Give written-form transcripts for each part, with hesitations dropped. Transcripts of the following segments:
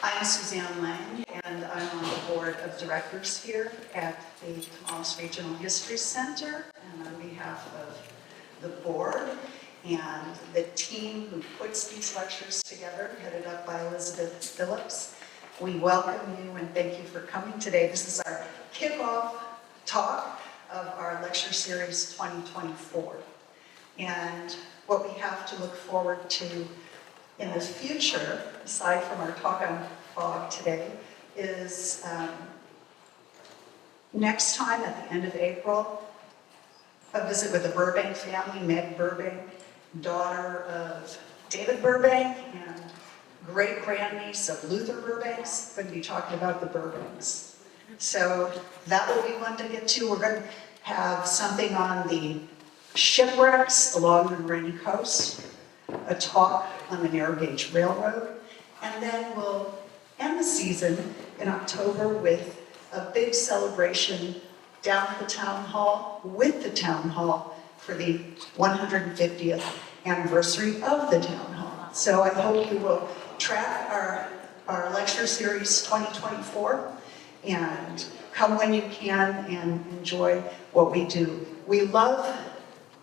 I'm Suzanne Lang, and I'm on the board of directors here at the Tomales Regional History Center. And on behalf of the board and the team who puts these lectures together, headed up by Elizabeth Phillips, we welcome you and thank you for coming today. This is our kickoff talk of our lecture series 2024. And what we have to look forward to in the future, aside from our talk on fog today, is next time at the end of April, a visit with the Burbank family, Meg Burbank, daughter of David Burbank and great-grandniece of Luther Burbanks. Going to be talking about the Burbanks. So that will be one to get to. We're going to have something on the shipwrecks along the Rainy Coast, a talk on the narrow gauge railroad, and then we'll end the season in October with a big celebration down at the town hall with the town hall for the 150th anniversary of the town hall. So I hope you will track our lecture series 2024 and come when you can and enjoy what we do. We love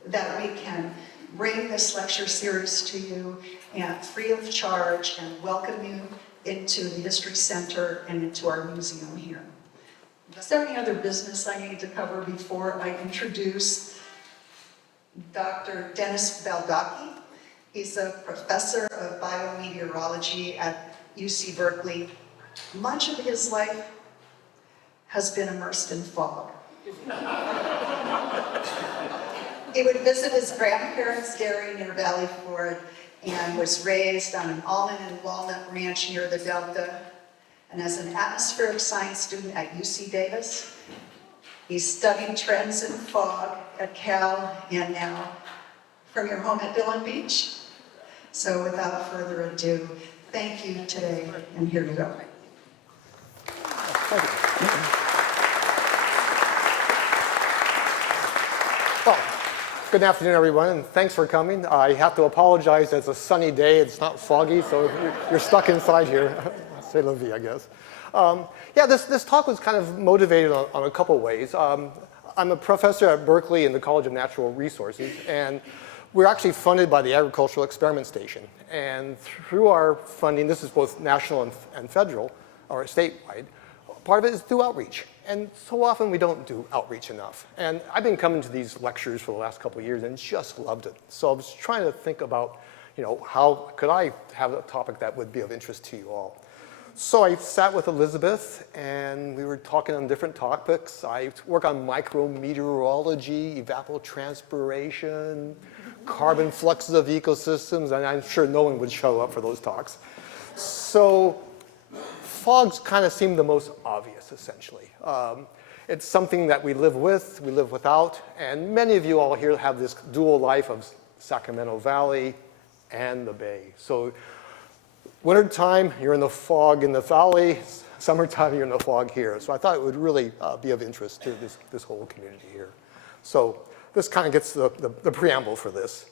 that we can bring this lecture series to you and free of charge and welcome you into the History Center and into our museum here. Is there any other business I need to cover before I introduce Dr. Dennis Baldocchi? He's a professor of biometeorology at UC Berkeley. Much of his life has been immersed in fog. He would visit his grandparents' dairy near Valley Ford and was raised on an almond and walnut ranch near the Delta. And as an atmospheric science student at UC Davis, he studied trends in fog at Cal and now from your home at Dillon Beach. So without further ado, thank you today, and here you go. Well, good afternoon, everyone, and thanks for coming. I have to apologize. It's a sunny day. It's not foggy, so you're stuck inside here. C'est la vie, I guess. Yeah, this talk was kind of motivated on a couple ways. I'm a professor at Berkeley in the College of Natural Resources, and we're actually funded by the Agricultural Experiment Station. And through our funding, this is both national and federal, or statewide, part of it is through outreach. And so often we don't do outreach enough. And I've been coming to these lectures for the last couple of years and just loved it. So I was trying to think about, how could I have a topic that would be of interest to you all? So I sat with Elizabeth and we were talking on different topics. I work on micrometeorology, evapotranspiration, carbon fluxes of ecosystems, and I'm sure no one would show up for those talks. So fogs kind of seem the most obvious, essentially. It's something that we live with, we live without, and many of you all here have this dual life of Sacramento Valley and the Bay. So wintertime, you're in the fog in the valley. Summertime, you're in the fog here. So I thought it would really be of interest to this whole community here. So this kind of gets the preamble for this.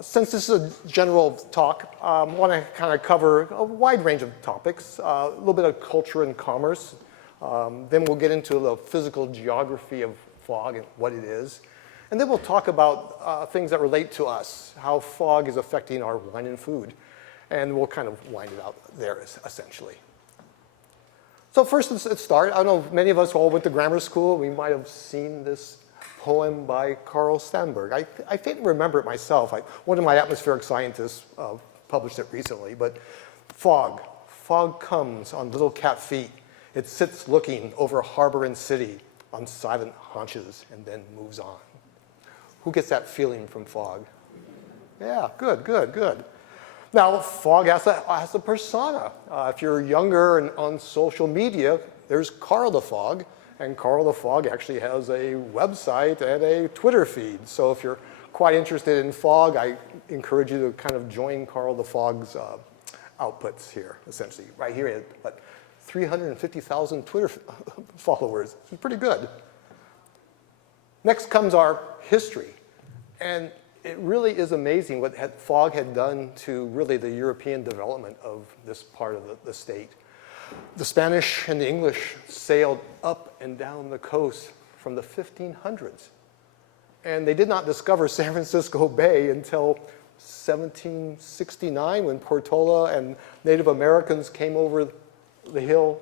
Since this is a general talk, I want to kind of cover a wide range of topics, a little bit of culture and commerce. Then we'll get into the physical geography of fog and what it is. And then we'll talk about things that relate to us, how fog is affecting our wine and food. And we'll kind of wind it out there, essentially. So first, let's start. I don't know, many of us all went to grammar school. We might have seen this poem by Carl Sandburg. I faintly remember it myself. One of my atmospheric scientists published it recently. But fog. Fog comes on little cat feet. It sits looking over harbor and city on silent haunches and then moves on. Who gets that feeling from fog? Yeah, good. Now, fog has a persona. If you're younger and on social media, there's Carl the Fog, and Carl the Fog actually has a website and a Twitter feed. So if you're quite interested in fog, I encourage you to kind of join Carl the Fog's outputs here, essentially. Right here, he has 350,000 Twitter followers. It's pretty good. Next comes our history. And it really is amazing what fog had done to really the European development of this part of the state. The Spanish and the English sailed up and down the coast from the 1500s. And they did not discover San Francisco Bay until 1769 when Portola and Native Americans came over the hill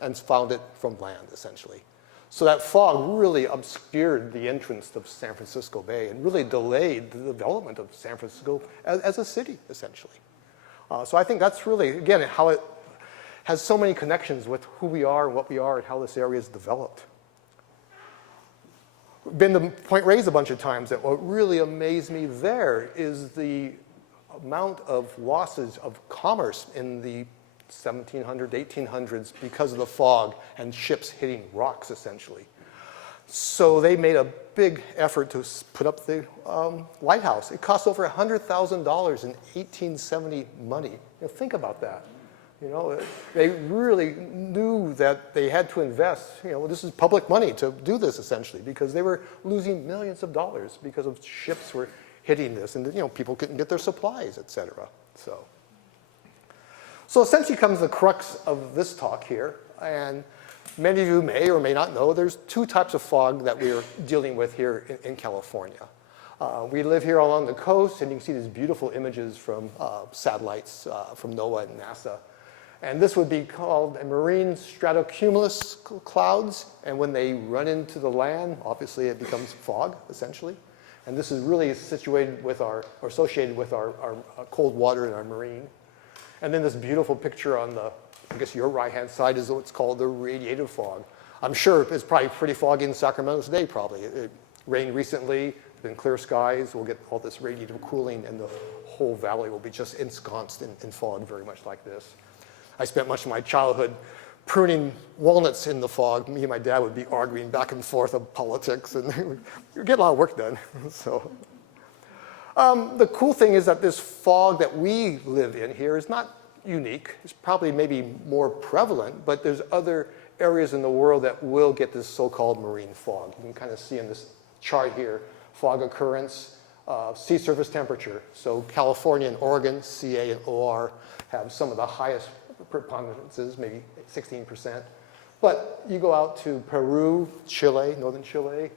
and found it from land, essentially. So that fog really obscured the entrance of San Francisco Bay and really delayed the development of San Francisco as a city, essentially. So I think that's really, again, how it has so many connections with who we are and what we are and how this area is developed. Been to Point Reyes a bunch of times. That what really amazed me there is the amount of losses of commerce in the 1700s, 1800s because of the fog and ships hitting rocks, essentially. So they made a big effort to put up the lighthouse. It cost over $100,000 in 1870 money. You know, think about that. You know, they really knew that they had to invest. You know, this is public money to do this, essentially, because they were losing millions of dollars because of ships were hitting this, and you know, people couldn't get their supplies, et cetera. So essentially comes the crux of this talk here, and many of you may or may not know there's two types of fog that we're dealing with here in California. We live here along the coast, and you can see these beautiful images from satellites from NOAA and NASA. And this would be called a marine stratocumulus clouds, and when they run into the land, obviously it becomes fog, essentially. And this is really situated with or associated with our cold water in our marine. And then this beautiful picture on the, I guess your right-hand side is what's called the radiative fog. I'm sure it's probably pretty foggy in Sacramento today, probably. It rained recently, been clear skies. We'll get all this radiative cooling, and the whole valley will be just ensconced in fog, very much like this. I spent much of my childhood pruning walnuts in the fog. Me and my dad would be arguing back and forth of politics, and we'd get a lot of work done. So. The cool thing is that this fog that we live in here is not unique. It's probably maybe more prevalent, but there's other areas in the world that will get this so-called marine fog. You can kind of see in this chart here, fog occurrence, sea surface temperature. So California and Oregon, CA and OR, have some of the highest preponderances, maybe 16%. But you go out to Peru, Chile, northern Chile,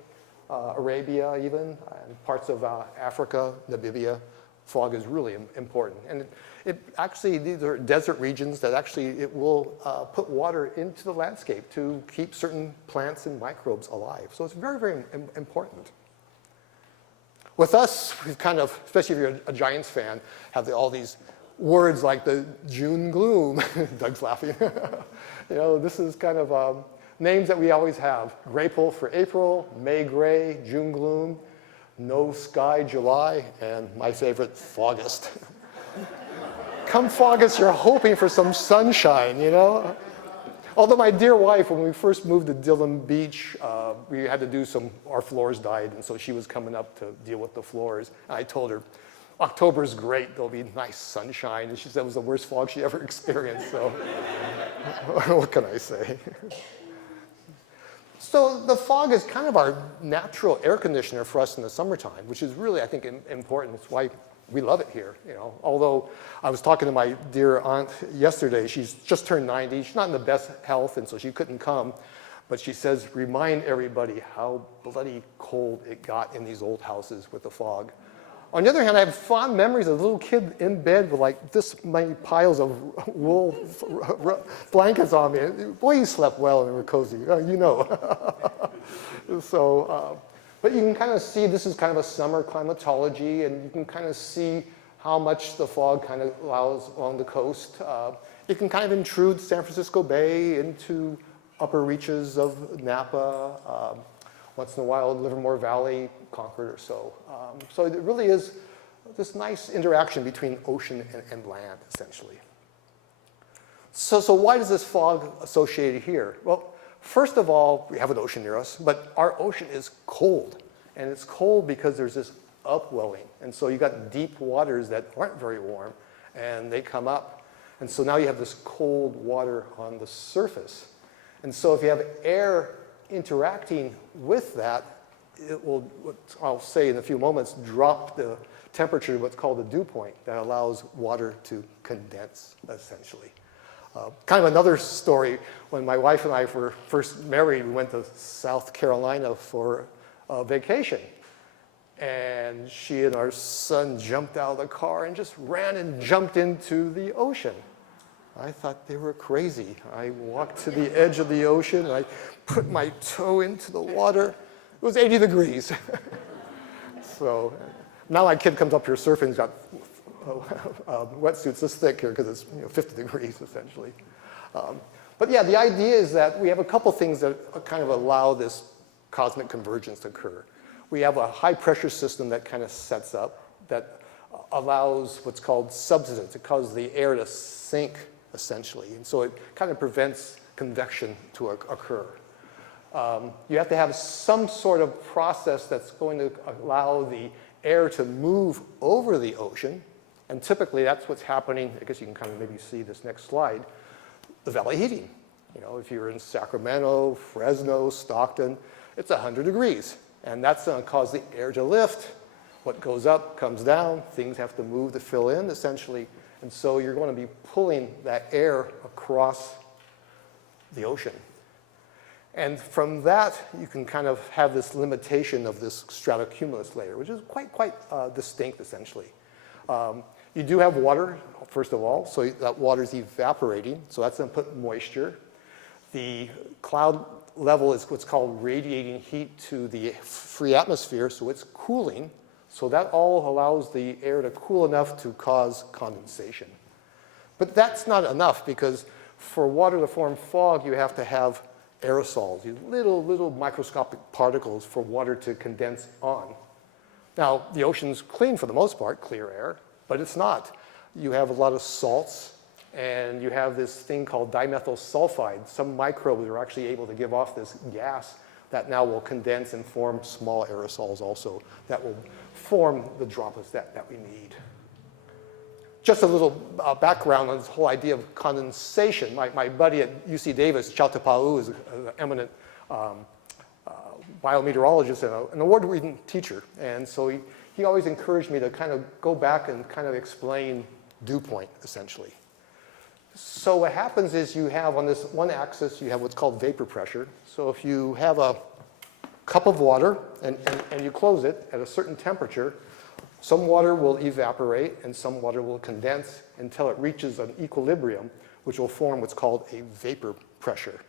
Arabia even, and parts of Africa, Namibia, fog is really important. And it actually, these are desert regions that actually it will put water into the landscape to keep certain plants and microbes alive. So it's very, very important. With us, we've kind of, especially if you're a Giants fan, have all these words like the June gloom. Doug's laughing. You know, this is kind of names that we always have. Grateful for April, May gray, June gloom, no sky July, and my favorite, Fogust. Come Fogust, you're hoping for some sunshine, you know? Although my dear wife, when we first moved to Dillon Beach, we had to do our floors died, and so she was coming up to deal with the floors. And I told her, October's great, there'll be nice sunshine. And she said it was the worst fog she ever experienced, so what can I say? So the fog is kind of our natural air conditioner for us in the summertime, which is really, I think, important. It's why we love it here, you know. Although I was talking to my dear aunt yesterday, she's just turned 90. She's not in the best health, and so she couldn't come. But she says, remind everybody how bloody cold it got in these old houses with the fog. On the other hand, I have fond memories of a little kid in bed with like this many piles of wool blankets on me. Boy, you slept well and were cozy, you know. So, but you can kind of see this is kind of a summer climatology, and you can kind of see how much the fog kind of allows along the coast. It can kind of intrude San Francisco Bay into upper reaches of Napa, once in a while Livermore Valley, Concord or so. So it really is this nice interaction between ocean and land, essentially. So why does this fog associated here? Well, first of all, we have an ocean near us, but our ocean is cold. And it's cold because there's this upwelling. And so you got deep waters that aren't very warm, and they come up. And so now you have this cold water on the surface. And so if you have air interacting with that, it will, what I'll say in a few moments, drop the temperature to what's called the dew point that allows water to condense, essentially. Kind of another story, when my wife and I were first married, we went to South Carolina for a vacation. And she and our son jumped out of the car and just ran and jumped into the ocean. I thought they were crazy. I walked to the edge of the ocean, and I put my toe into the water. It was 80 degrees. So now my kid comes up here surfing, he's got wetsuits this thick here because it's 50 degrees essentially. But yeah, the idea is that we have a couple things that kind of allow this cosmic convergence to occur. We have a high pressure system that kind of sets up, that allows what's called subsidence. It causes the air to sink essentially, and so it kind of prevents convection to occur. You have to have some sort of process that's going to allow the air to move over the ocean. And typically, that's what's happening. I guess you can kind of maybe see this next slide, the valley heating. If you're in Sacramento, Fresno, Stockton, it's 100 degrees. And that's going to cause the air to lift. What goes up comes down. Things have to move to fill in, essentially. And so you're going to be pulling that air across the ocean. And from that, you can kind of have this limitation of this stratocumulus layer, which is quite distinct, essentially. You do have water, first of all, so that water is evaporating, so that's going to put moisture. The cloud level is what's called radiating heat to the free atmosphere, so it's cooling. So that all allows the air to cool enough to cause condensation. But that's not enough, because for water to form fog, you have to have aerosols, these little microscopic particles for water to condense on. Now, the ocean's clean for the most part, clear air, but it's not. You have a lot of salts, and you have this thing called dimethyl sulfide. Some microbes are actually able to give off this gas that now will condense and form small aerosols also that will form the droplets that we need. Just a little background on this whole idea of condensation. My buddy at UC Davis, Chow Tapa'u, is an eminent biometeorologist and an award-winning teacher. And so he always encouraged me to kind of go back and kind of explain dew point, essentially. So what happens is you have on this one axis, you have what's called vapor pressure. So if you have a cup of water and you close it at a certain temperature, some water will evaporate and some water will condense until it reaches an equilibrium, which will form what's called a vapor pressure.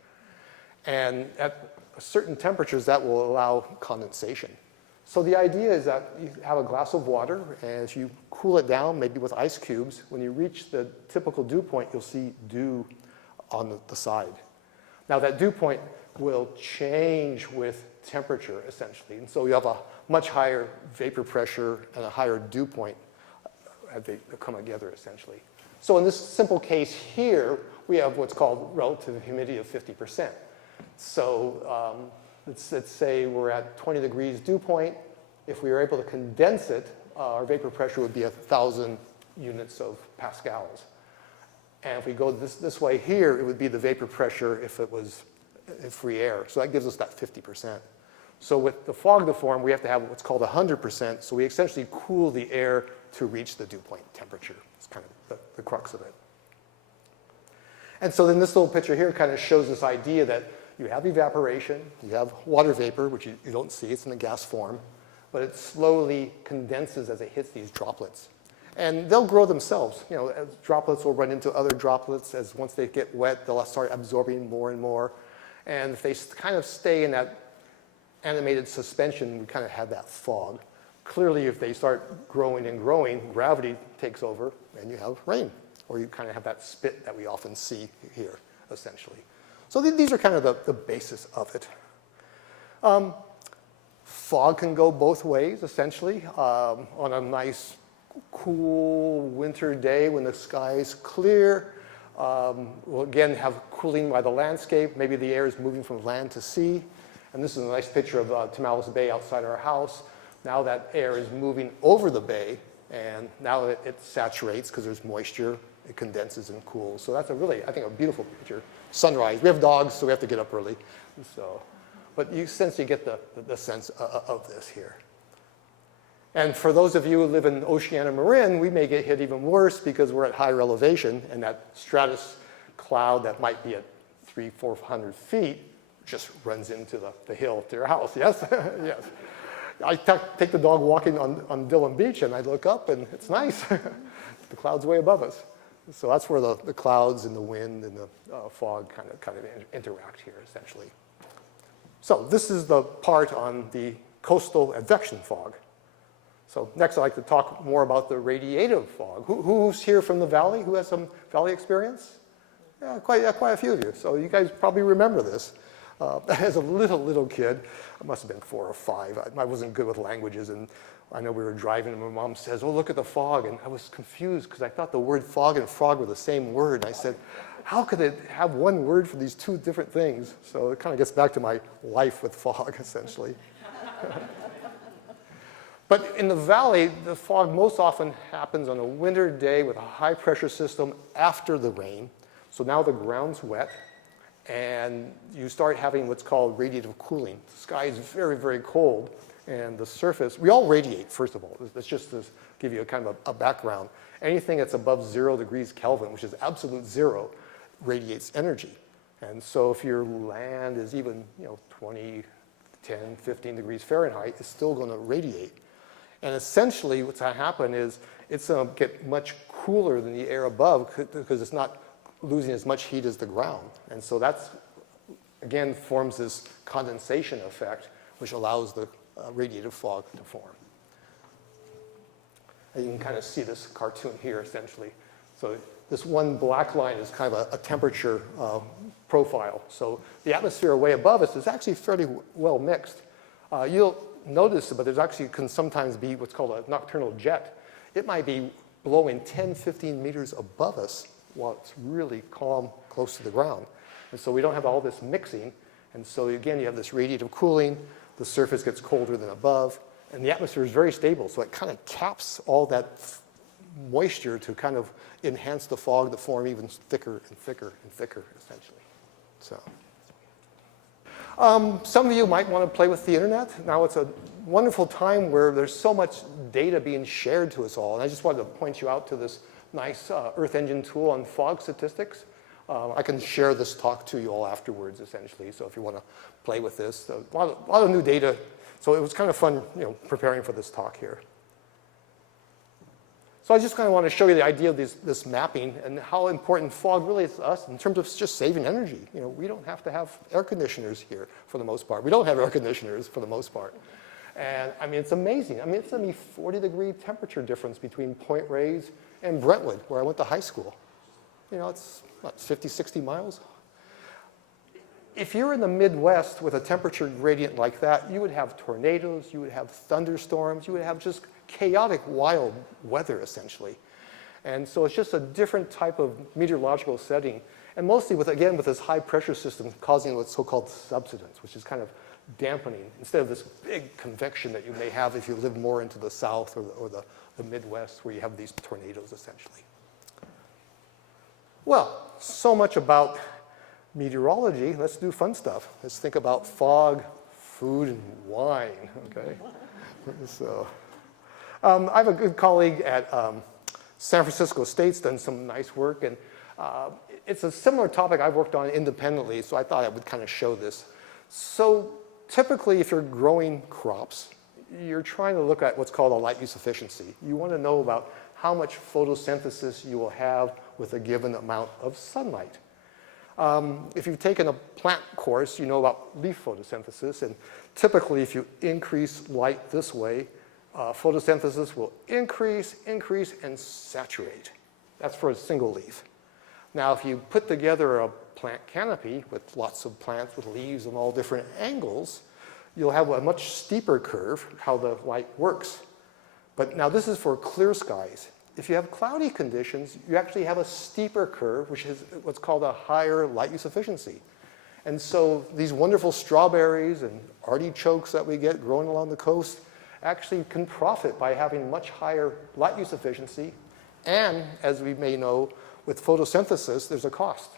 And at certain temperatures, that will allow condensation. So the idea is that you have a glass of water, and as you cool it down, maybe with ice cubes, when you reach the typical dew point, you'll see dew on the side. Now that dew point will change with temperature, essentially. And so you have a much higher vapor pressure and a higher dew point as they come together, essentially. So in this simple case here, we have what's called relative humidity of 50%. So let's say we're at 20 degrees dew point. If we were able to condense it, our vapor pressure would be 1,000 units of pascals. And if we go this way here, it would be the vapor pressure if it was in free air. So that gives us that 50%. So with the fog to form, we have to have what's called 100%. So we essentially cool the air to reach the dew point temperature. It's kind of the crux of it. And so then this little picture here kind of shows this idea that you have evaporation, you have water vapor, which you don't see, it's in the gas form, but it slowly condenses as it hits these droplets. And they'll grow themselves. As droplets will run into other droplets. As once they get wet, they'll start absorbing more and more. And if they kind of stay in that animated suspension, we kind of have that fog. Clearly, if they start growing and growing, gravity takes over, and you have rain. Or you kind of have that spit that we often see here, essentially. So these are kind of the basis of it. Fog can go both ways, essentially. On a nice, cool winter day when the sky is clear, we'll again have cooling by the landscape. Maybe the air is moving from land to sea. And this is a nice picture of Tomales Bay outside our house. Now that air is moving over the bay, and now it saturates because there's moisture. It condenses and cools. So that's a really, I think, a beautiful picture. Sunrise. We have dogs, so we have to get up early. So, But you get the sense of this here. And for those of you who live in Oceania Marin, we may get hit even worse because we're at higher elevation, and that stratus cloud that might be at 300-400 feet just runs into the hill to your house. Yes? Yes. I take the dog walking on Dillon Beach, and I look up, and it's nice. The cloud's way above us. So that's where the clouds and the wind and the fog kind of interact here, essentially. So this is the part on the coastal advection fog. So next, I'd like to talk more about the radiative fog. Who's here from the valley? Who has some valley experience? Yeah, quite a few of you. So you guys probably remember this. As a little kid, I must have been 4 or 5. I wasn't good with languages, and I know we were driving, and my mom says, "Oh, look at the fog," and I was confused because I thought the word fog and frog were the same word. And I said, "How could it have one word for these two different things?" So it kind of gets back to my life with fog, essentially. But in the valley, the fog most often happens on a winter day with a high pressure system after the rain. So now the ground's wet, and you start having what's called radiative cooling. The sky is very, very cold, and the surface, we all radiate, first of all. That's just to give you a kind of a background. Anything that's above 0 degrees Kelvin, which is absolute zero, radiates energy. And so if your land is even 20, 10, 15 degrees Fahrenheit, it's still going to radiate. And essentially what's going to happen is it's going to get much cooler than the air above because it's not losing as much heat as the ground. And so that's, again, forms this condensation effect, which allows the radiative fog to form. And you can kind of see this cartoon here, essentially. So this one black line is kind of a temperature profile. So the atmosphere way above us is actually fairly well mixed. You'll notice, but there's actually can sometimes be what's called a nocturnal jet. It might be blowing 10, 15 meters above us while it's really calm close to the ground. And so we don't have all this mixing. And so again, you have this radiative cooling, the surface gets colder than above, and the atmosphere is very stable. So it kind of caps all that moisture to kind of enhance the fog to form even thicker and thicker and thicker, essentially. So. Some of you might want to play with the internet. Now it's a wonderful time where there's so much data being shared to us all. And I just wanted to point you out to this nice Earth Engine tool on fog statistics. I can share this talk to you all afterwards, essentially. So if you want to play with this, a lot of new data. So it was kind of fun, preparing for this talk here. So I just kind of want to show you the idea of this mapping and how important fog really is to us in terms of just saving energy. We don't have to have air conditioners here for the most part. We don't have air conditioners for the most part. And I mean, it's amazing. I mean, it's only 40-degree temperature difference between Point Reyes and Brentwood, where I went to high school. It's what, 50, 60 miles? If you're in the Midwest with a temperature gradient like that, you would have tornadoes, you would have thunderstorms, you would have just chaotic, wild weather, essentially. And so it's just a different type of meteorological setting, and mostly with this high pressure system causing what's so-called subsidence, which is kind of dampening, instead of this big convection that you may have if you live more into the south or the Midwest, where you have these tornadoes, essentially. Well, so much about meteorology. Let's do fun stuff. Let's think about fog, food, and wine, okay? So, I have a good colleague at San Francisco State's done some nice work, and it's a similar topic I've worked on independently, so I thought I would kind of show this. So typically, if you're growing crops, you're trying to look at what's called a light use efficiency. You want to know about how much photosynthesis you will have with a given amount of sunlight. If you've taken a plant course, you know about leaf photosynthesis, and typically if you increase light this way, photosynthesis will increase, and saturate. That's for a single leaf. Now, if you put together a plant canopy with lots of plants with leaves on all different angles, you'll have a much steeper curve, how the light works. But now this is for clear skies. If you have cloudy conditions, you actually have a steeper curve, which is what's called a higher light use efficiency. And so these wonderful strawberries and artichokes that we get growing along the coast actually can profit by having much higher light use efficiency. And as we may know, with photosynthesis, there's a cost.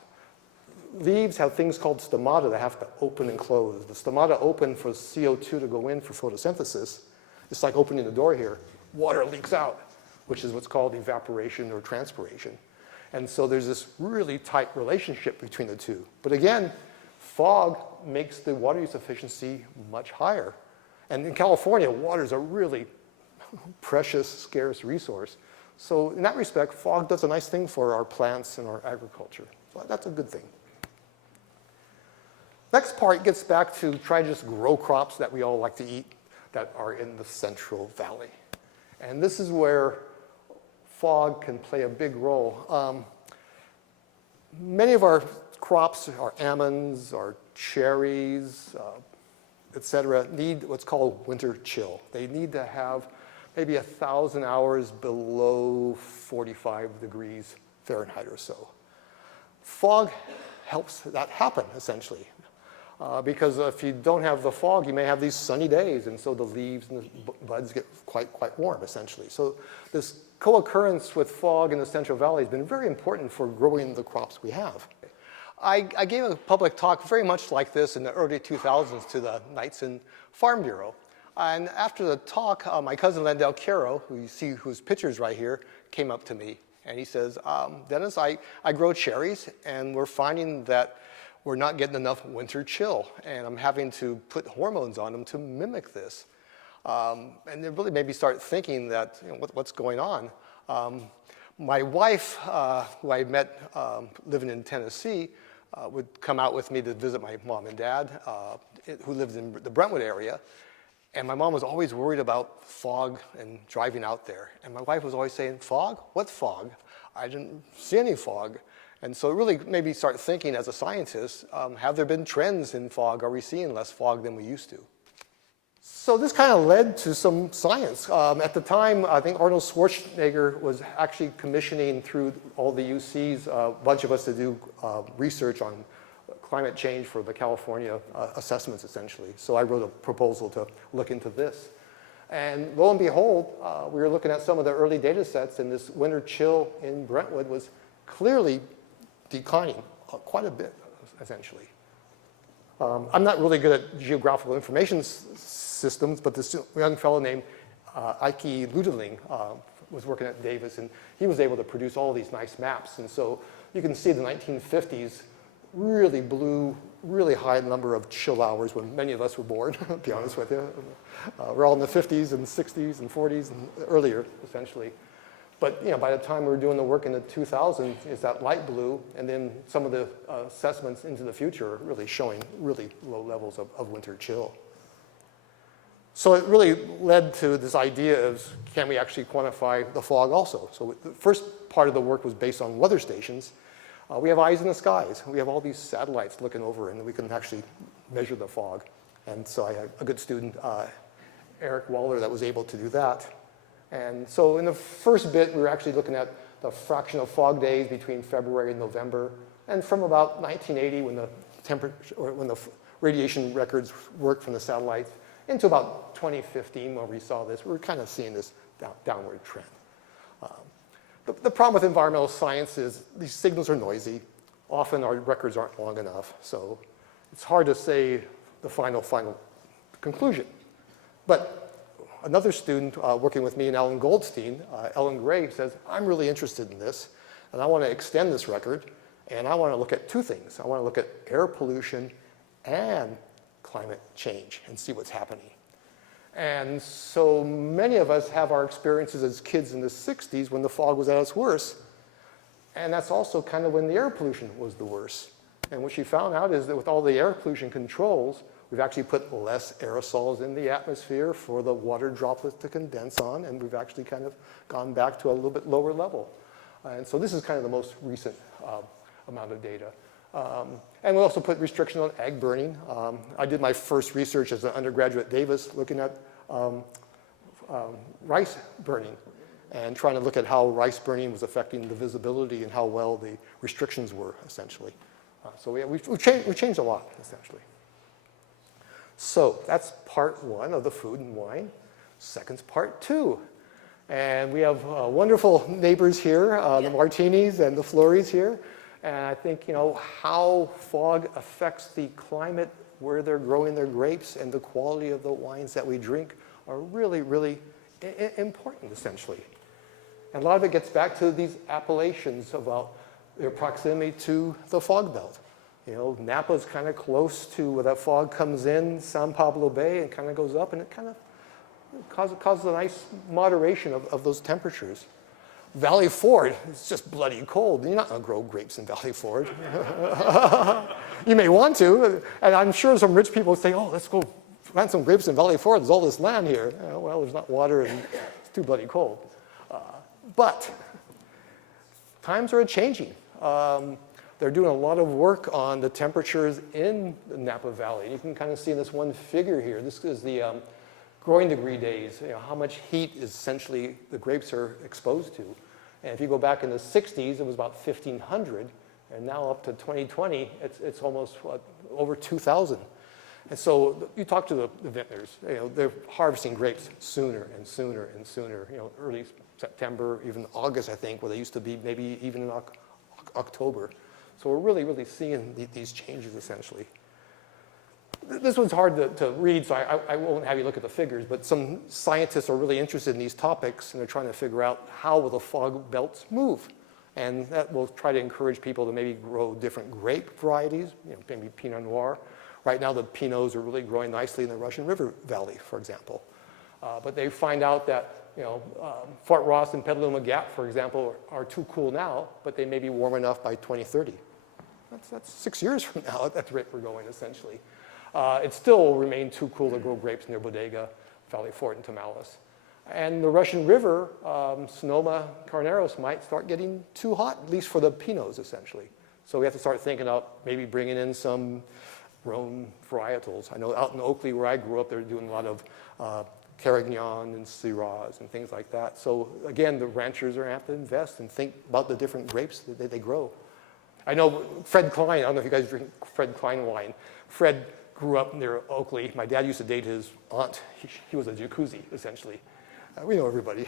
leaves have things called stomata that have to open and close. The stomata open for CO2 to go in for photosynthesis. It's like opening the door here. Water leaks out, which is what's called evaporation or transpiration. And so there's this really tight relationship between the two. But again, fog makes the water use efficiency much higher. And in California, water is a really precious, scarce resource. So in that respect, fog does a nice thing for our plants and our agriculture. So that's a good thing. Next part gets back to trying to just grow crops that we all like to eat that are in the Central Valley. And this is where fog can play a big role. Many of our crops, our almonds, our cherries, et cetera, need what's called winter chill. They need to have maybe 1,000 hours below 45 degrees Fahrenheit or so. Fog helps that happen, essentially. Because if you don't have the fog, you may have these sunny days, and so the leaves and the buds get quite warm, essentially. So this co-occurrence with fog in the Central Valley has been very important for growing the crops we have. I gave a public talk very much like this in the early 2000s to the Knightson Farm Bureau. And after the talk, my cousin Landell Caro, who you see whose picture's right here, came up to me. And he says, Dennis, I grow cherries, and we're finding that we're not getting enough winter chill, and I'm having to put hormones on them to mimic this. And it really made me start thinking that, what's going on? My wife, who I met living in Tennessee, would come out with me to visit my mom and dad, who lived in the Brentwood area. And my mom was always worried about fog and driving out there. And my wife was always saying, fog? What fog? I didn't see any fog. And so it really made me start thinking as a scientist, have there been trends in fog? Are we seeing less fog than we used to? So this kind of led to some science. At the time, I think Arnold Schwarzenegger was actually commissioning through all the UCs, a bunch of us to do research on climate change for the California assessments, essentially. So I wrote a proposal to look into this. And lo and behold, we were looking at some of the early data sets, and this winter chill in Brentwood was clearly declining quite a bit, essentially. I'm not really good at geographical information systems, but this young fellow named Ike Ludeling was working at Davis, and he was able to produce all these nice maps. And so you can see the 1950s really blew really high number of chill hours when many of us were born, to be honest with you. We're all in the 50s and 60s and 40s and earlier, essentially. But by the time we were doing the work in the 2000s, it's that light blue, and then some of the assessments into the future are really showing really low levels of winter chill. So it really led to this idea of, can we actually quantify the fog also? So the first part of the work was based on weather stations. We have eyes in the skies. We have all these satellites looking over, and we can actually measure the fog. And so I had a good student, Eric Waller, that was able to do that. And so in the first bit, we were actually looking at the fraction of fog days between February and November. And from about 1980, when the temperature, or when the radiation records worked from the satellites, into about 2015, when we saw this, we were kind of seeing this downward trend. The problem with environmental science is these signals are noisy. Often our records aren't long enough, so it's hard to say the final conclusion. But another student working with me and Ellen Goldstein, Ellen Gray, says, I'm really interested in this, and I want to extend this record, and I want to look at two things. I want to look at air pollution and climate change and see what's happening. And so many of us have our experiences as kids in the 60s when the fog was at its worst, and that's also kind of when the air pollution was the worst. And what she found out is that with all the air pollution controls, we've actually put less aerosols in the atmosphere for the water droplets to condense on, and we've actually kind of gone back to a little bit lower level. And so this is kind of the most recent amount of data. And we also put restriction on egg burning. I did my first research as an undergraduate at Davis looking at rice burning and trying to look at how rice burning was affecting the visibility and how well the restrictions were, essentially. So we've changed a lot, essentially. So that's part one of the food and wine. Second's part two. And we have wonderful neighbors here, the Martinis and the Flories here. And I think, how fog affects the climate where they're growing their grapes and the quality of the wines that we drink are really, really important, essentially. And a lot of it gets back to these appellations about their proximity to the fog belt. Napa's kind of close to where that fog comes in, San Pablo Bay, and kind of goes up, and it kind of causes a nice moderation of those temperatures. Valley Ford is just bloody cold. You're not going to grow grapes in Valley Ford. You may want to, and I'm sure some rich people say, oh, let's go plant some grapes in Valley Ford. There's all this land here. Well, there's not water, and it's too bloody cold. But times are changing. They're doing a lot of work on the temperatures in the Napa Valley. And you can kind of see in this one figure here. This is the growing degree days, how much heat is essentially the grapes are exposed to. And if you go back in the 60s, it was about 1,500. And now up to 2020, it's almost over 2,000. And so you talk to the vintners, they're harvesting grapes sooner and sooner and sooner, early September, even August, I think, where they used to be maybe even in October. So we're really, really seeing these changes, essentially. This one's hard to read, so I won't have you look at the figures, but some scientists are really interested in these topics, and they're trying to figure out how will the fog belts move. And that will try to encourage people to maybe grow different grape varieties, maybe Pinot Noir. Right now, the Pinots are really growing nicely in the Russian River Valley, for example. But they find out that Fort Ross and Petaluma Gap, for example, are too cool now, but they may be warm enough by 2030. That's 6 years from now at the rate we're going, essentially. It still will remain too cool to grow grapes near Bodega, Valley Fort, and Tomales. And the Russian River, Sonoma, Carneros might start getting too hot, at least for the Pinots, essentially. So we have to start thinking about maybe bringing in some Rhone varietals. I know out in Oakley, where I grew up, they're doing a lot of Carignan and Syrahs and things like that. So again, the ranchers are going to have to invest and think about the different grapes that they grow. I know Fred Klein, I don't know if you guys drink Fred Klein wine. Fred grew up near Oakley. My dad used to date his aunt. He was a jacuzzi, essentially. We know everybody.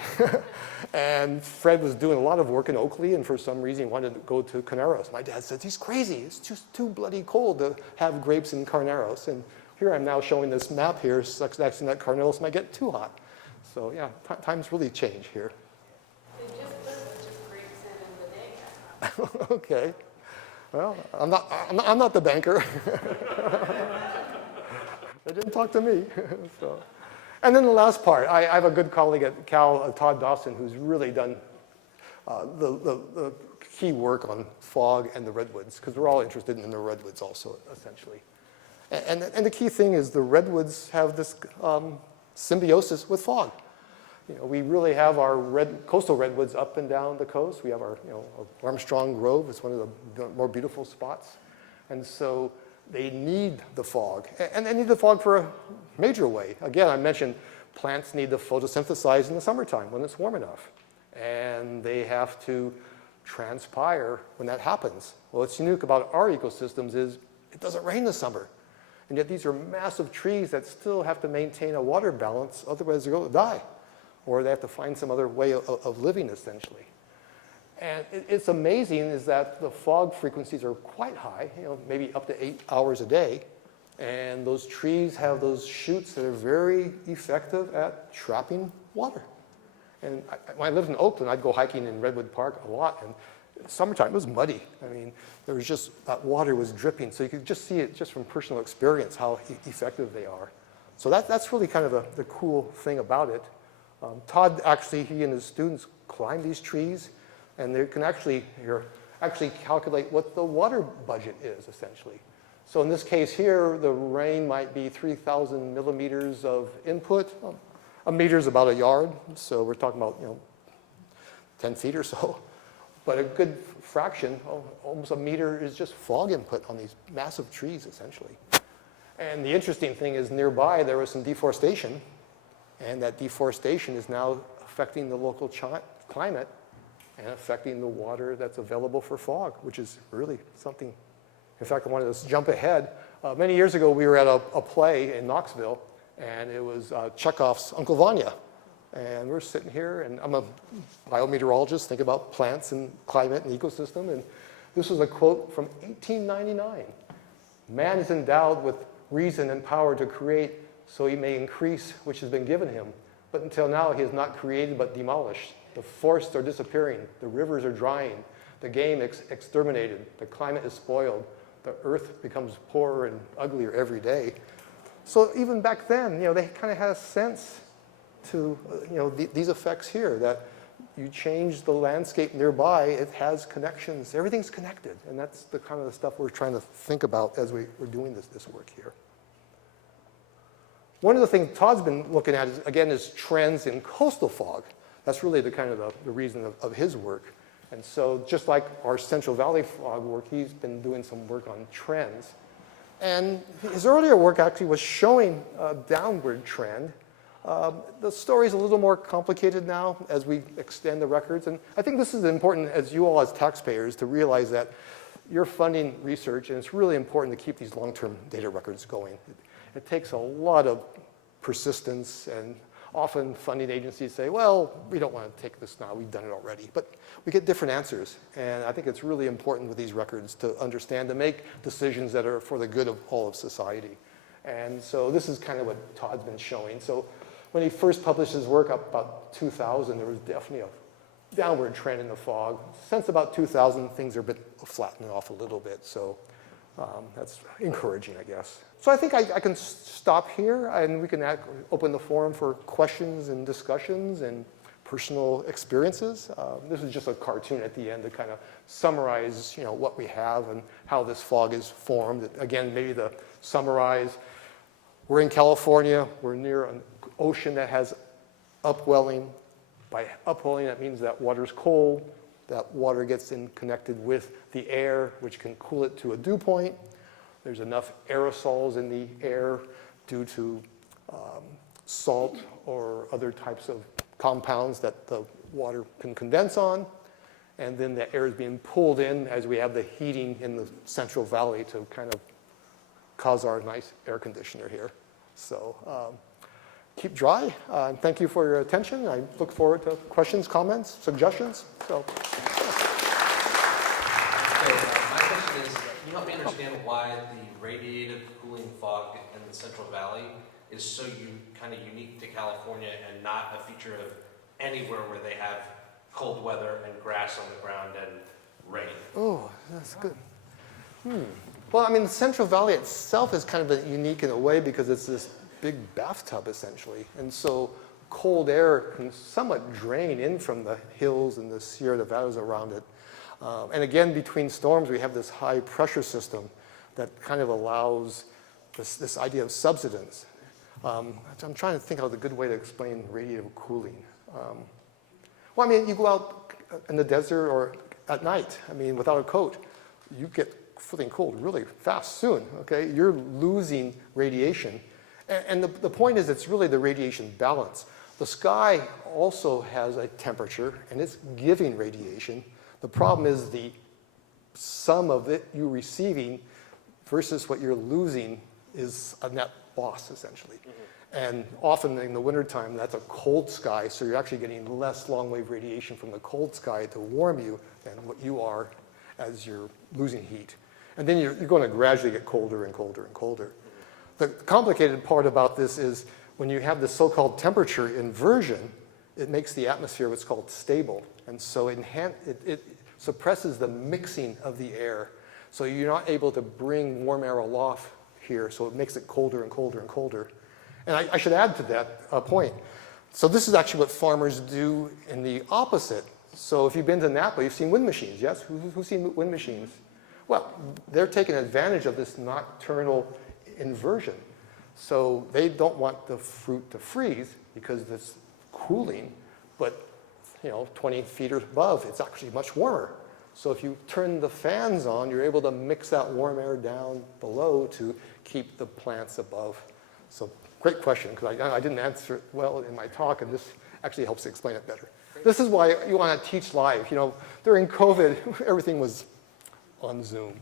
And Fred was doing a lot of work in Oakley, and for some reason he wanted to go to Carneros. My dad said, he's crazy. It's just too bloody cold to have grapes in Carneros. And here I'm now showing this map here, suggesting that Carneros might get too hot. So yeah, times really change here. They just put a bunch of grapes in Bodega. Okay. Well, I'm not the banker. They didn't talk to me. So. And then the last part, I have a good colleague at Cal, Todd Dawson, who's really done the key work on fog and the redwoods, because we're all interested in the redwoods also, essentially. And the key thing is the redwoods have this symbiosis with fog. We really have our coastal redwoods up and down the coast. We have our Armstrong Grove. It's one of the more beautiful spots. And so they need the fog. And they need the fog for a major way. Again, I mentioned plants need to photosynthesize in the summertime when it's warm enough. And they have to transpire when that happens. Well, what's unique about our ecosystems is it doesn't rain this summer. And yet these are massive trees that still have to maintain a water balance, otherwise they're going to die. Or they have to find some other way of living, essentially. And it's amazing is that the fog frequencies are quite high, maybe up to 8 hours a day. And those trees have those shoots that are very effective at trapping water. And when I lived in Oakland, I'd go hiking in Redwood Park a lot. And summertime, it was muddy. I mean, there was just, that water was dripping. So you could just see it just from personal experience, how effective they are. So that's really kind of the cool thing about it. Todd, actually, he and his students climb these trees, and they can actually calculate what the water budget is, essentially. So in this case here, the rain might be 3,000 millimeters of input. A meter is about a yard, so we're talking about 10 feet or so. But a good fraction, almost a meter, is just fog input on these massive trees, essentially. And the interesting thing is nearby there was some deforestation, and that deforestation is now affecting the local climate and affecting the water that's available for fog, which is really something. In fact, I wanted to jump ahead. Many years ago, we were at a play in Knoxville, and it was Chekhov's Uncle Vanya. And we're sitting here, and I'm a biometeorologist, think about plants and climate and ecosystem. And This was a quote from 1899. Man is endowed with reason and power to create so he may increase which has been given him. But until now, he has not created but demolished. The forests are disappearing. The rivers are drying. The game exterminated. The climate is spoiled. The earth becomes poorer and uglier every day. So even back then, they kind of had a sense to, these effects here, that you change the landscape nearby, it has connections. Everything's connected. And that's the kind of the stuff we're trying to think about as we're doing this work here. One of the things Todd's been looking at, is trends in coastal fog. That's really the kind of the reason of his work. And so just like our Central Valley fog work, he's been doing some work on trends. And his earlier work actually was showing a downward trend. The story's a little more complicated now as we extend the records. And I think this is important as you all as taxpayers to realize that you're funding research, and it's really important to keep these long-term data records going. It takes a lot of persistence, and often funding agencies say, well, we don't want to take this now, we've done it already. But we get different answers, and I think it's really important with these records to understand, to make decisions that are for the good of all of society. And so this is kind of what Todd's been showing. So when he first published his work up about 2000, there was definitely a downward trend in the fog. Since about 2000, things are a bit flattening off a little bit, so that's encouraging, I guess. So I think I can stop here, and we can open the forum for questions and discussions and personal experiences. This is just a cartoon at the end to kind of summarize, what we have and how this fog is formed. Again, maybe to summarize, we're in California. We're near an ocean that has upwelling. By upwelling, that means that water's cold. That water gets connected with the air, which can cool it to a dew point. There's enough aerosols in the air due to salt or other types of compounds that the water can condense on. And then the air is being pulled in as we have the heating in the Central Valley to kind of cause our nice air conditioner here. So keep dry. Thank you for your attention. I look forward to questions, comments, suggestions. So. My question is, can you help me understand why the radiative cooling fog in the Central Valley is so kind of unique to California and not a feature of anywhere where they have cold weather and grass on the ground and rain? Oh, that's good. Well, I mean, the Central Valley itself is kind of unique in a way because it's this big bathtub, essentially. And so cold air can somewhat drain in from the hills and the Sierra Nevadas around it. And again, between storms, we have this high pressure system that kind of allows this idea of subsidence. I'm trying to think of a good way to explain radiative cooling. Well, I mean, you go out in the desert or at night, I mean, without a coat, you get feeling cold really fast soon, okay? You're losing radiation. And the point is, it's really the radiation balance. The sky also has a temperature, and it's giving radiation. The problem is the sum of it you receiving versus what you're losing is a net loss, essentially. And often in the wintertime, that's a cold sky, so you're actually getting less long-wave radiation from the cold sky to warm you than what you are as you're losing heat. And then you're going to gradually get colder and colder and colder. The complicated part about this is when you have this so-called temperature inversion, it makes the atmosphere what's called stable. And so it suppresses the mixing of the air. So you're not able to bring warm air aloft here, so it makes it colder and colder and colder. And I should add to that point. So this is actually what farmers do in the opposite. So if you've been to Napa, you've seen wind machines, yes? Who's seen wind machines? Well, they're taking advantage of this nocturnal inversion. So they don't want the fruit to freeze because it's cooling, but 20 feet above, it's actually much warmer. So if you turn the fans on, you're able to mix that warm air down below to keep the plants above. So great question, because I didn't answer it well in my talk, and this actually helps explain it better. This is why you want to teach live. During COVID, everything was on Zoom,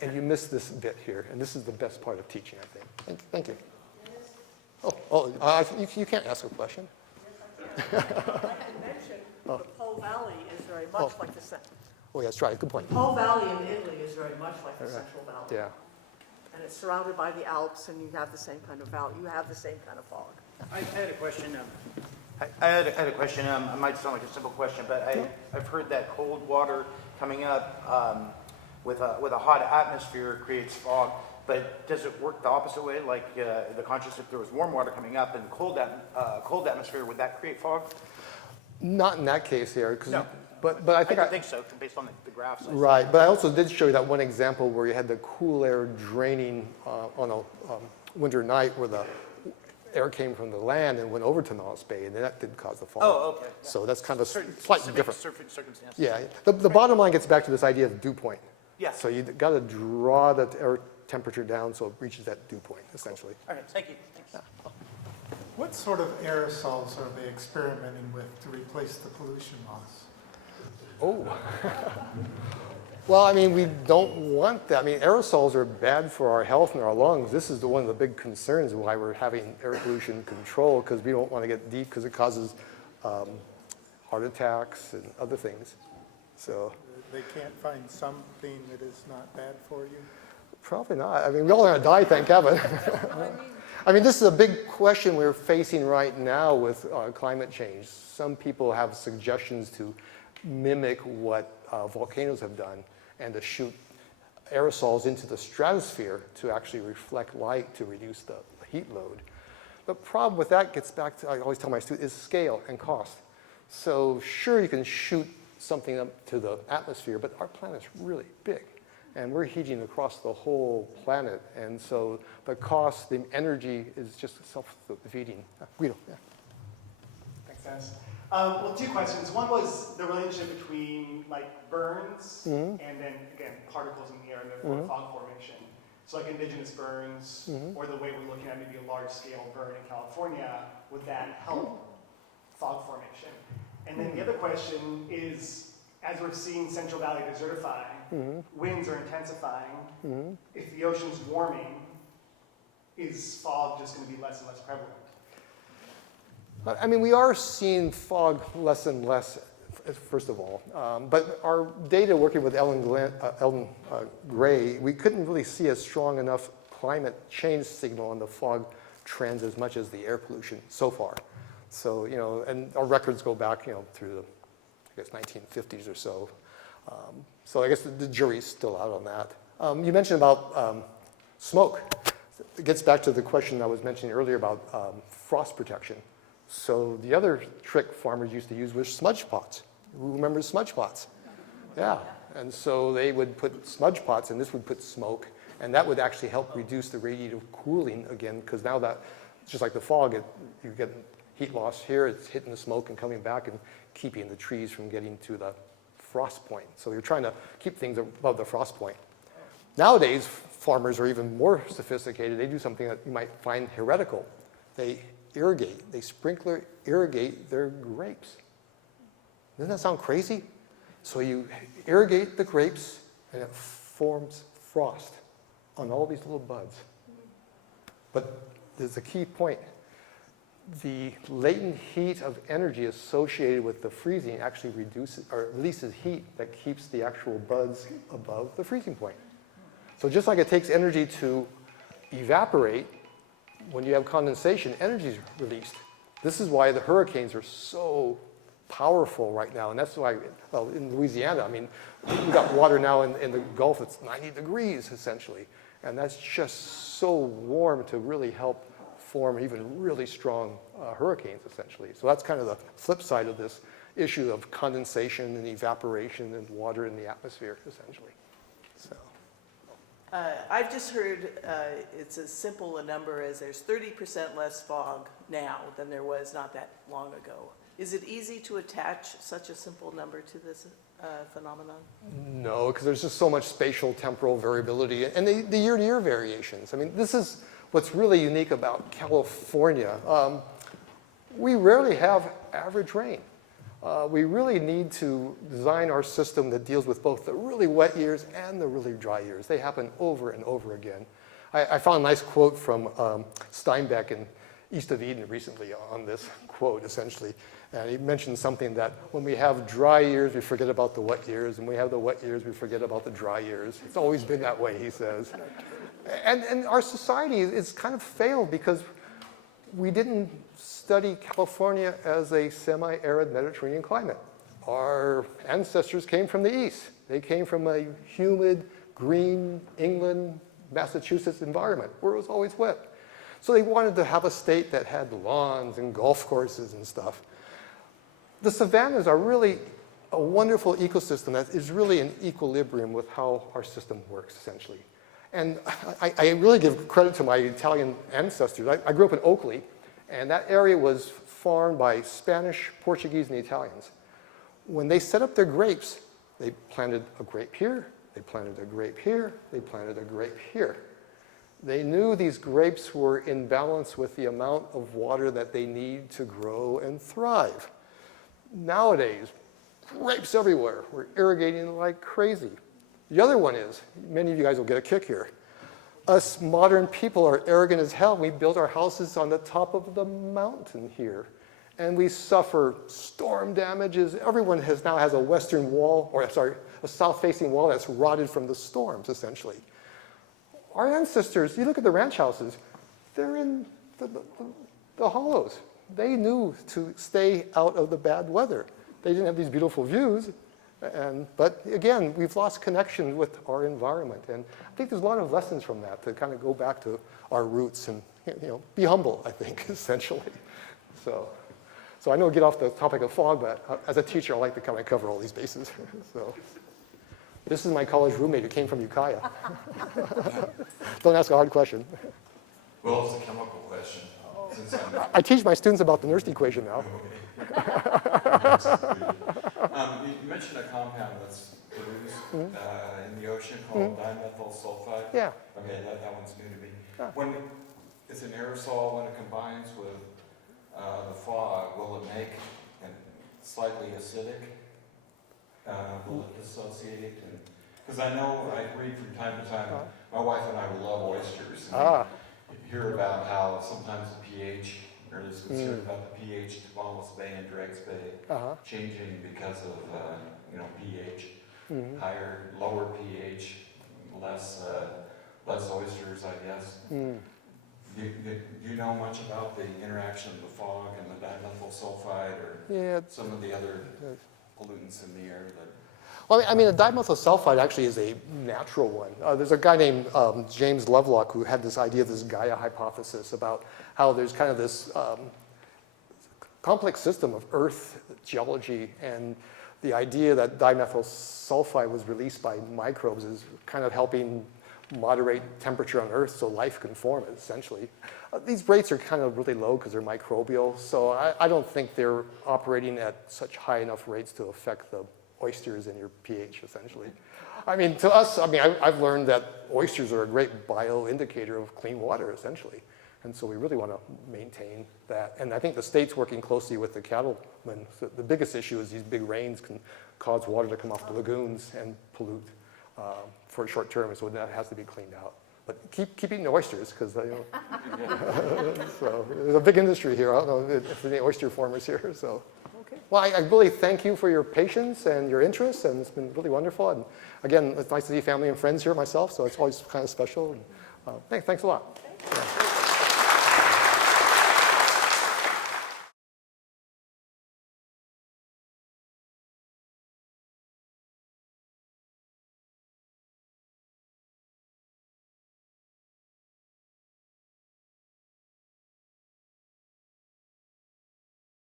and you missed this bit here, and this is the best part of teaching, I think. Thank you. You can't ask a question. I had mentioned the Pole Valley is very much like the Central. Oh, yeah, that's right, good point. The whole valley in Italy is very much like the Central Valley. Yeah. And it's surrounded by the Alps, and you have the same kind of valley, you have the same kind of fog. I had a question. I had a question. It might sound like a simple question, but I've heard that cold water coming up with a hot atmosphere creates fog. But does it work the opposite way? Like the conscious, if there was warm water coming up and cold atmosphere, would that create fog? Not in that case here, because No. but I think I think so, based on the graphs. I saw. right. But I also did show you that one example where you had the cool air draining on a winter night where the air came from the land and went over to Tomales Bay, and that did cause the fog. Oh, okay. So that's kind of Certain slightly specific different. circumstances. Yeah. The bottom line gets back to this idea of dew point. Yeah. So you got to draw the air temperature down so it reaches that dew point, essentially. All right. Thank you. Thanks. What sort of aerosols are they experimenting with to replace the pollution loss? Oh. Well, I mean, we don't want that. I mean, aerosols are bad for our health and our lungs. This is one of the big concerns why we're having air pollution control, because we don't want to get deep because it causes heart attacks and other things. So They can't find something that is not bad for you? probably not. I mean, we're all going to die, thank heaven. I mean, this is a big question we're facing right now with climate change. Some people have suggestions to mimic what volcanoes have done and to shoot aerosols into the stratosphere to actually reflect light to reduce the heat load. The problem with that gets back to, I always tell my students, is scale and cost. So sure, you can shoot something up to the atmosphere, but our planet's really big. And we're heating across the whole planet. And so the cost, the energy is just self-defeating. Guido, yeah. Thanks, Dennis. Well, two questions. One was the relationship between like burns and then again particles in the air and therefore fog formation. So like indigenous burns or the way we're looking at maybe a large scale burn in California, would that help fog formation? And then the other question is, as we're seeing Central Valley desertifying, winds are intensifying. If the ocean's warming, is fog just going to be less and less prevalent? I mean, we are seeing fog less and less, first of all. But our data working with Ellen Gray, we couldn't really see a strong enough climate change signal on the fog trends as much as the air pollution so far. So, you know, and our records go back, you know, through the, I guess, 1950s or so. So I guess the jury's still out on that. You mentioned about smoke. It gets back to the question I was mentioning earlier about frost protection. So the other trick farmers used to use was smudge pots. Who remembers smudge pots? Yeah. And so they would put smudge pots, and this would put smoke, and that would actually help reduce the radiative cooling again, because now that, just like the fog, you get heat loss here, it's hitting the smoke and coming back and keeping the trees from getting to the frost point. So you're trying to keep things above the frost point. Nowadays, farmers are even more sophisticated. They do something that you might find heretical. They irrigate, they sprinkler irrigate their grapes. Doesn't that sound crazy? So you irrigate the grapes and it forms frost on all these little buds. But there's a key point. The latent heat of energy associated with the freezing actually reduces or releases heat that keeps the actual buds above the freezing point. So just like it takes energy to evaporate, when you have condensation, energy is released. This is why the hurricanes are so powerful right now, and that's why, well, in Louisiana, I mean, we've got water now in the Gulf that's 90 degrees, essentially, and that's just so warm to really help form even really strong hurricanes, essentially. So that's kind of the flip side of this issue of condensation and evaporation and water in the atmosphere, essentially. So. I've just heard it's as simple a number as there's 30% less fog now than there was not that long ago. Is it easy to attach such a simple number to this phenomenon? No, because there's just so much spatial temporal variability and the year-to-year variations. I mean, this is what's really unique about California. We rarely have average rain. We really need to design our system that deals with both the really wet years and the really dry years. They happen over and over again. I found a nice quote from Steinbeck East of Eden recently on this quote, essentially. And he mentioned something that when we have dry years, we forget about the wet years. And when we have the wet years, we forget about the dry years. It's always been that way, he says. And our society is kind of failed because we didn't study California as a semi-arid Mediterranean climate. Our ancestors came from the east. They came from a humid, green England, Massachusetts environment where it was always wet. So they wanted to have a state that had lawns and golf courses and stuff. The savannas are really a wonderful ecosystem that is really in equilibrium with how our system works, essentially. And I really give credit to my Italian ancestors. I grew up in Oakley, and that area was farmed by Spanish, Portuguese, and Italians. When they set up their grapes, they planted a grape here, they planted a grape here, they planted a grape here. They knew these grapes were in balance with the amount of water that they need to grow and thrive. Nowadays, grapes everywhere. We're irrigating like crazy. The other one is, many of you guys will get a kick here. Us modern people are arrogant as hell. We build our houses on the top of the mountain here. And we suffer storm damages. Everyone now has a western wall, or sorry, a south-facing wall that's rotted from the storms, essentially. Our ancestors, you look at the ranch houses, they're in the hollows. They knew to stay out of the bad weather. They didn't have these beautiful views, but again, we've lost connection with our environment. And I think there's a lot of lessons from that to kind of go back to our roots and be humble, I think, essentially. So I know we get off the topic of fog, but as a teacher, I like to kind of cover all these bases. So this is my college roommate who came from Ukiah. Don't ask a hard question. Well, it's a chemical question. Since I teach my students about the Nernst equation now. you mentioned a compound that's produced in the ocean called dimethyl sulfide. Yeah. Okay, that one's new to me. When it's an aerosol, when it combines with the fog, will it make it slightly acidic? Will it dissociate? Because I know I read from time to time, my wife and I love oysters. And you hear about how sometimes the pH, or at least concerned about the pH to Tomales Bay and Drake's Bay changing because of pH, lower pH, less oysters, I guess. Do you know much about the interaction of the fog and the dimethyl sulfide, or some of the other pollutants in the air that? Well, I mean, the dimethyl sulfide actually is a natural one. There's a guy named James Lovelock who had this idea of this Gaia hypothesis about how there's kind of this complex system of Earth geology, and the idea that dimethyl sulfide was released by microbes is kind of helping moderate temperature on Earth so life can form, essentially. These rates are kind of really low because they're microbial, so I don't think they're operating at such high enough rates to affect the oysters in your pH, essentially. I mean, to us, I've learned that oysters are a great bioindicator of clean water, essentially. And so we really want to maintain that. And I think the state's working closely with the cattlemen. So the biggest issue is these big rains can cause water to come off the lagoons and pollute for a short term, so that has to be cleaned out. But keep eating oysters, because so there's a big industry here. I don't know if there's any oyster farmers here. So, okay. Well, I really thank you for your patience and your interest, and it's been really wonderful. And again, it's nice to see family and friends here myself, so it's always kind of special. And, thanks a lot.